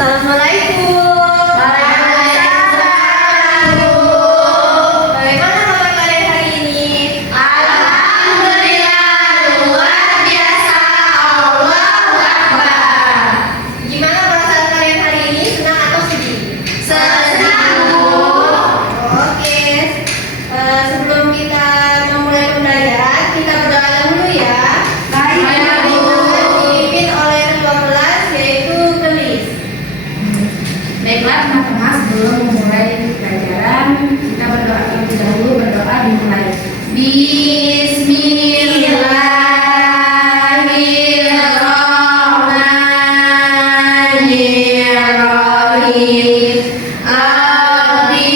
Assalamualaikum. Waalaikumsalam. Bagaimana kabar kalian hari ini? Alhamdulillah, luar biasa. Allahu Akbar. Gimana perasaan kalian hari ini? Senang atau sedih? Senang. Oke. Sebelum kita memulai pembelajaran, kita berdoa dulu ya. Baik, Bu. Dipimpin oleh ketua kelas yaitu Gelis. Baiklah teman-teman, sebelum memulai pelajaran, kita berdoa terlebih dahulu. Berdoa dimulai. Bismillahirrahmanirrahim. Rabbi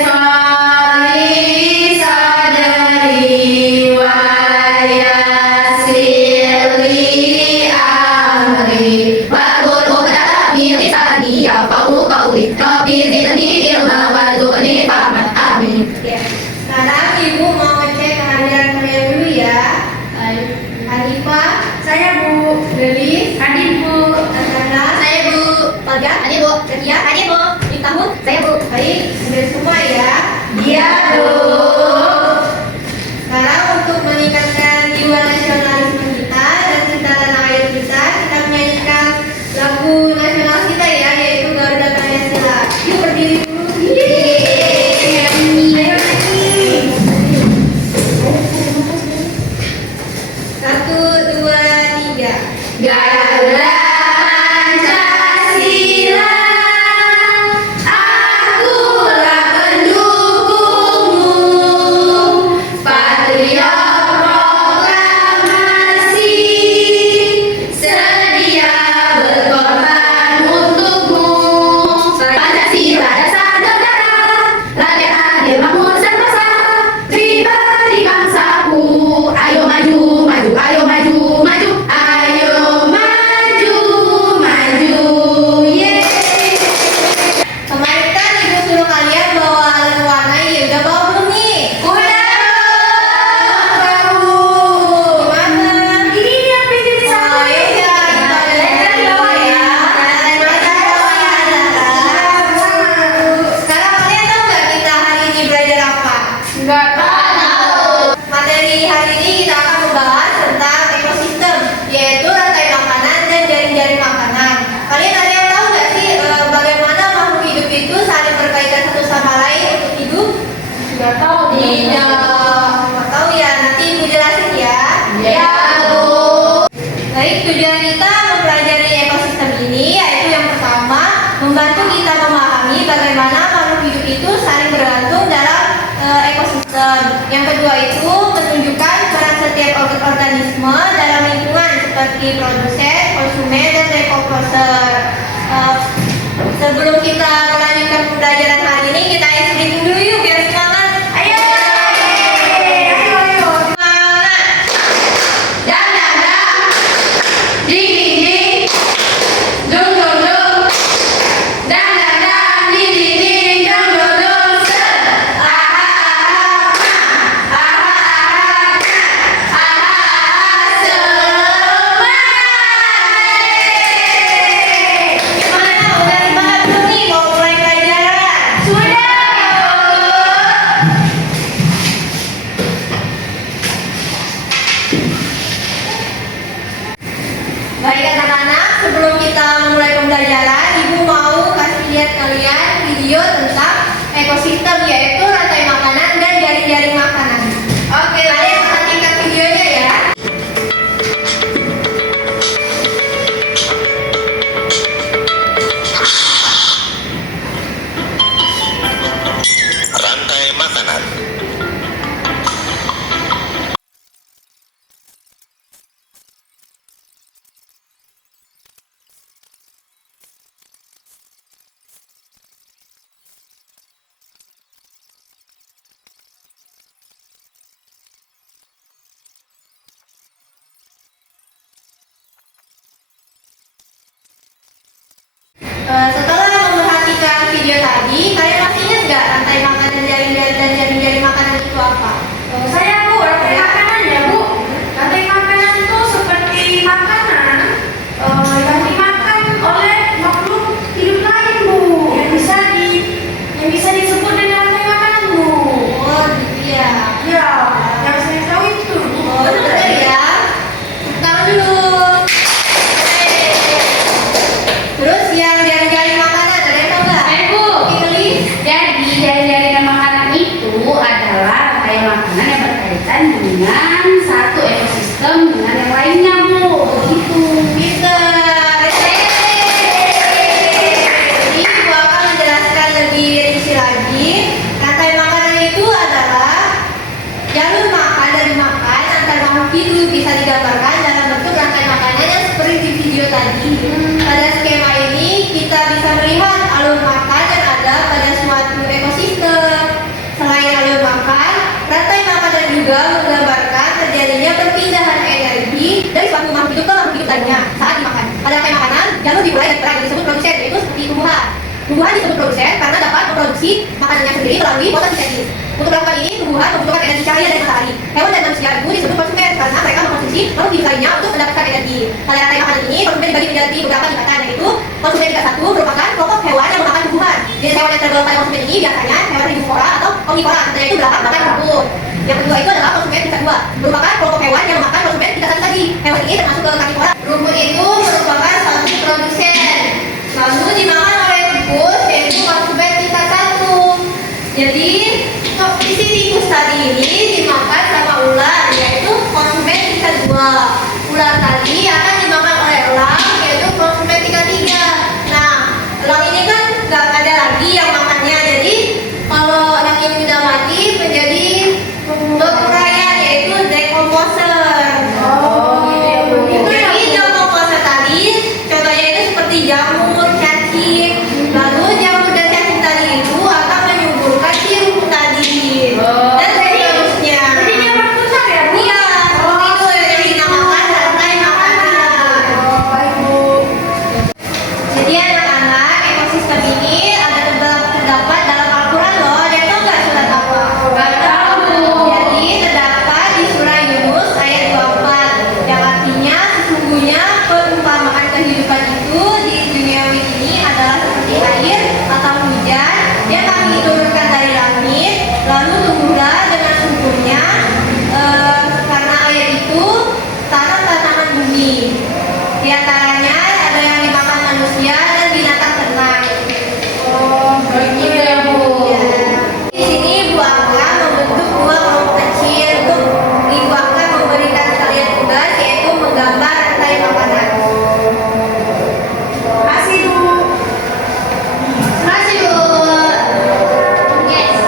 sholli sadri wa yassir li amri wahlul 'uqdatam min lisani yafqahu qawli. Rabbi zidni ilma warzuqni fahman. Amin. Ya. Sekarang Ibu mau ngecek kehadiran kalian dulu ya. Hanifah, Saya Bu. Gelis, Hadir Bu. Asana, Saya Bu. Olga, Hadir Bu. Setia, Hadir Bu. Miftahul. Saya Bu. Baik, sudah semua ya. Iya Bu. Sekarang untuk meningkatkan jiwa nasionalisme kita dan cinta tanah air kita menyanyikan lagu nasional kita ya, yaitu Garuda Pancasila. Yuk berdiri dulu. Satu, dua, tiga. Garuda Pancasila, akulah pendukungmu. Patriot proklamasi, sedia berkorban untukmu. Pancasila dasar negara, rakyat adil makmur sentosa, pribadi bangsaku. Ayo maju, maju, ayo maju, maju, ayo maju, maju, yeay. Kemarin kan Ibu suruh kalian bawa alat warna, ya udah bawa belum nih? Udah Gimana? ini yang pinjam Oh satu. iya, kita ada lagi di bawah ya. Ada lagi di bawah ya. Sekarang kalian tahu nggak kita hari ini belajar apa? Nggak tahu. Materi hari ini kita akan membahas tentang ekosistem, yaitu rantai makanan dan jaring-jaring makanan. Kalian ada yang tahu nggak sih bagaimana makhluk hidup itu saling berkaitan satu sama lain untuk hidup? Nggak tahu. Nggak tahu ya, nanti Ibu jelasin ya. Ya Bu. Baik, tujuan kita mempelajari ekosistem ini yaitu yang pertama, membantu kita memahami bagaimana makhluk hidup itu saling bergantung dalam ekosistem. Yang kedua itu menunjukkan peran setiap organisme dalam lingkungan seperti produsen, konsumen, dan dekomposer. Sebelum kita melanjutkan pembelajaran hari ini, kita isi briefing dulu yuk biar semangat. Ayo. Semangat. Dang dang dang. Ding ding ding. Dung dung dung. Dang dang dang. Ding ding ding. Dung dung dung. Set. Aha aha. Aha aha. Aha semangat. Gimana? Udah semangat belum nih mau mulai pelajaran? Sudah. Baik anak-anak, sebelum kita memulai pembelajaran, Ibu mau kasih lihat kalian video tentang ekosistem, yaitu rantai makanan dan jaring-jaring makanan. Oke, kalian perhatikan videonya ya. Rantai makanan. tadi. Pada skema ini kita bisa melihat alur makan yang ada pada suatu ekosistem. Selain alur makan, rantai makanan juga menggambarkan terjadinya perpindahan energi dari suatu makhluk hidup ke makhluk hidup lainnya saat dimakan. Pada rantai makanan, jalur dimulai dari peran yang disebut produsen, yaitu seperti tumbuhan. Tumbuhan disebut produsen karena dapat memproduksi makanannya sendiri melalui fotosintesis. Untuk melakukan ini, tumbuhan membutuhkan energi cahaya dari matahari. Hewan dan manusia itu disebut konsumen karena mereka mengkonsumsi makhluk hidup lainnya untuk mendapatkan energi. Pada rantai makanan ini, konsumen dibagi menjadi beberapa tingkatan, yaitu konsumen tingkat 1 merupakan kelompok hewan yang memakan tumbuhan. Jenis hewan yang tergolong pada konsumen ini biasanya hewan herbivora atau omnivora, yaitu belahan makan rumput. Yang kedua itu adalah konsumen tingkat 2, merupakan kelompok hewan yang memakan konsumen tingkat 1 tadi. Hewan ini termasuk ke karnivora. Rumput itu merupakan suatu produsen, lalu dimakan oleh tikus, yaitu konsumen tingkat 1. Jadi isi tikus tadi ini dimakan sama ular, yaitu konsumen tingkat 2. Ular tadi akan dimakan oleh elang, yaitu konsumen tingkat 3. Nah, elang ini kan nggak ada lagi yang makannya, jadi kalau elang ini udah mati menjadi penguraian, yaitu decomposer. Jadi decomposer tadi contohnya itu seperti jamur, cacing. Lalu jamur dan cacing tadi itu akan menyuburkan si rumput tadi. Dan seterusnya. Iya, seperti itu yang dinamakan rantai makanan. Jadi anak-anak, ekosistem ini terdapat dalam Al-Quran loh. Ada yang tahu nggak surat apa? Nggak tahu. Jadi terdapat di surah Yunus ayat 24, yang artinya sesungguhnya perumpamaan kehidupan itu di duniawi ini adalah seperti air atau hujan yang kami turunkan dari langit, lalu tumbuhlah dengan suburnya karena air itu tanam-tanaman bumi. Di antaranya ada yang dimakan manusia dan binatang ternak. Begitu ya Bu. Di sini Bu Angga membentuk 2 kelompok kecil untuk Ibu Angga memberikan kalian tugas, yaitu menggambar rantai makanan. Makasih Bu. Makasih Bu. Yes.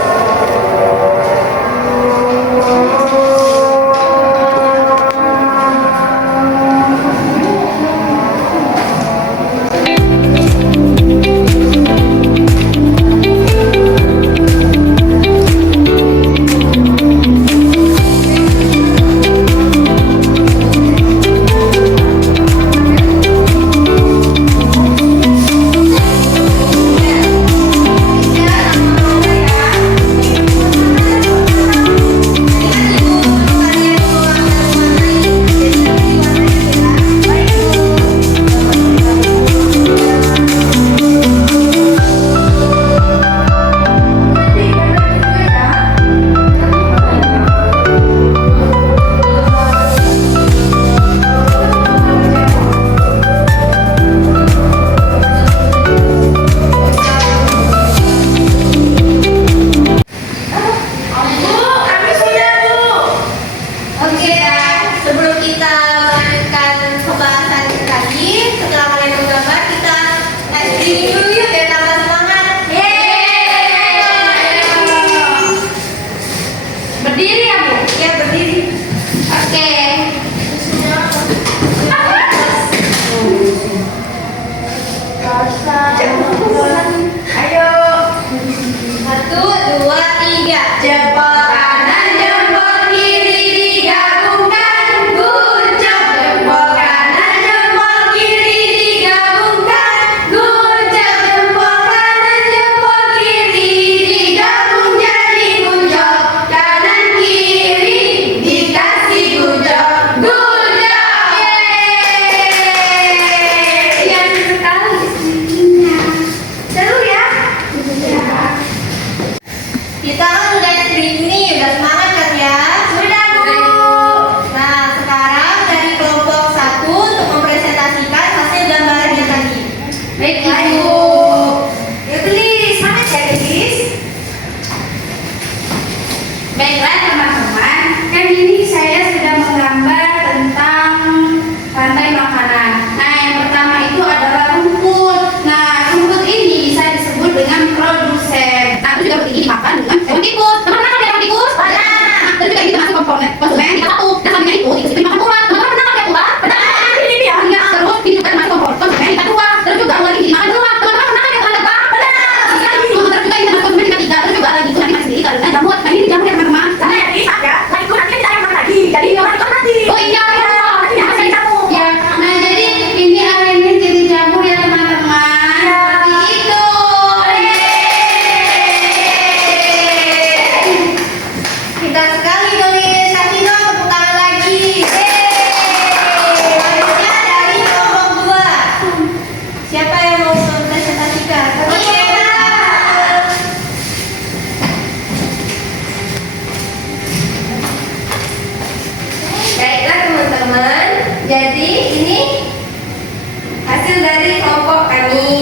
hasil dari kelompok kami.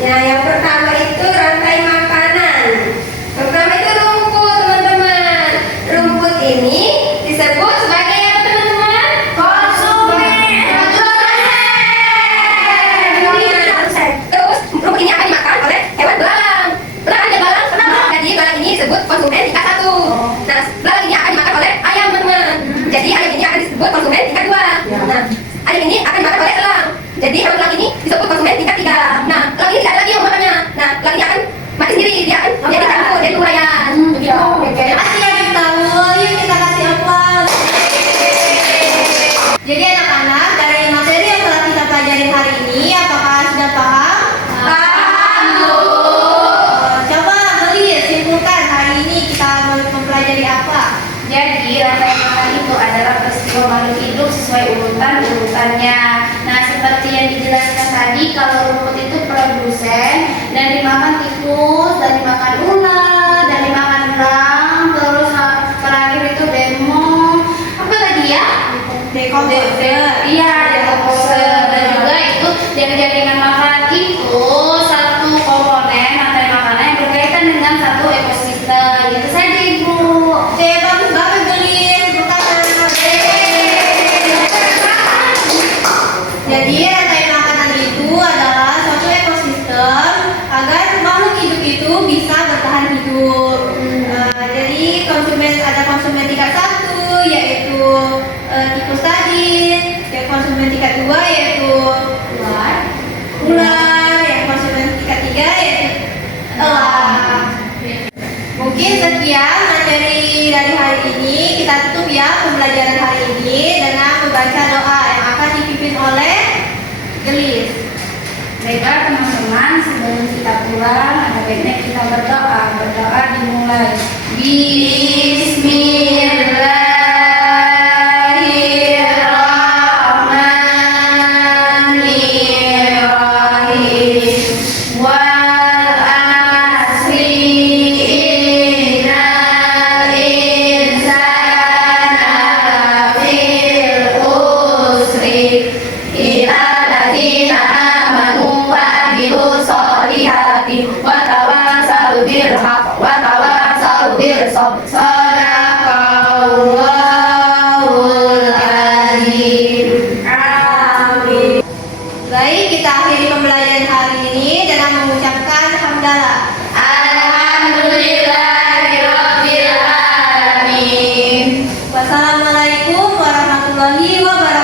Ya, yang pertama itu rantai makanan. Yang pertama itu rumput, teman-teman. Rumput ini disebut sebagai apa, teman-teman? Konsumen. Terus rumput ini akan dimakan oleh hewan belalang. Belalang ada belalang, kenapa? Jadi belalang ini disebut konsumen tingkat 1. Nah, belalang ini akan dimakan oleh ayam, teman-teman. Jadi ayam ini akan disebut konsumen tingkat 2. Nah, ayam ini akan dimakan oleh elang. Jadi hewan elang ini disebut konsumen tingkat 3. Nah, elang ini tidak ada lagi yang makannya. Nah, elang ini akan mati sendiri, dia akan jadi kanker, jadi urayan. Begitu. Terima kasih ya Taul. Yuk kita kasih aplaus. Jadi anak-anak, dari materi yang telah kita pelajari hari ini, apakah sudah paham? Paham, Bu. Coba Gelis simpulkan hari ini kita mempelajari apa? Jadi rantai makan itu adalah peristiwa makhluk hidup sesuai urutannya. Nah, seperti yang dijelaskan tadi, kalau rumput itu produsen dan dimakan tikus, dan dimakan ular, dan dimakan elang, terus terakhir itu demo, apa lagi ya? Dekomposer. Iya, dekomposer. Dan juga itu dari jaringan makanan itu satu komponen rantai makanan yang berkaitan dengan satu ekosistem. Itu saja, Ibu. Oke, bagus banget Gelis. Bukan. Jadi rantai makanan itu adalah suatu ekosistem agar makhluk hidup itu bisa bertahan hidup. Jadi ada konsumen tingkat 1 yaitu tikus tadi, yang konsumen tingkat 2 yaitu ular, yang konsumen tingkat 3 yaitu elang. Mungkin sekian materi dari hari ini. Kita tutup ya pembelajaran hari ini dengan membaca doa yang akan dipimpin oleh Gelis. Baiklah teman-teman, sebelum kita pulang, ada baiknya kita berdoa. Berdoa dimulai. Bismillahirrahmanirrahim. Wal asri innal insana lafil khusri illa alladzina amanu wa amilus solihati wa tawassaw bil haqq wa tawassaw bis sabr. Sadaqallahul azim. Amin. Baik, kita akhiri pembelajaran hari ini dengan mengucapkan hamdalah. Alhamdulillahirabbil alamin. Wassalamualaikum warahmatullahi wabarakatuh.